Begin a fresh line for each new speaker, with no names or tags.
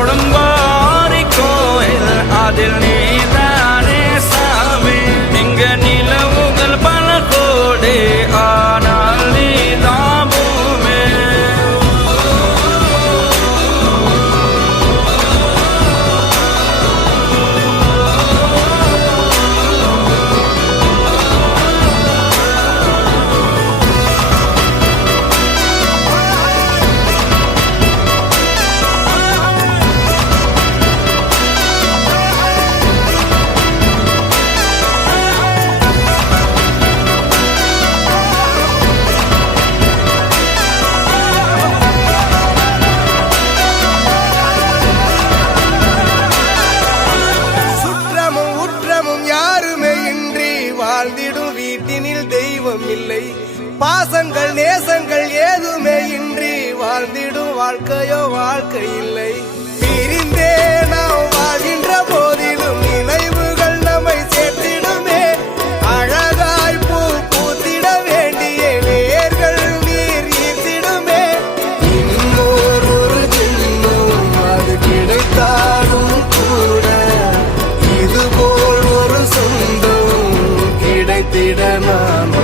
ഓണം வாழ்ந்திடும் வீட்டினில் தெய்வம் இல்லை. பாசங்கள் நேசங்கள் ஏதுமே இன்றி வாழ்ந்திடும் வாழ்க்கையோ வாழ்க்கை இல்லை. பிரிந்தே நாம் வாழ்கின்ற போது திடனான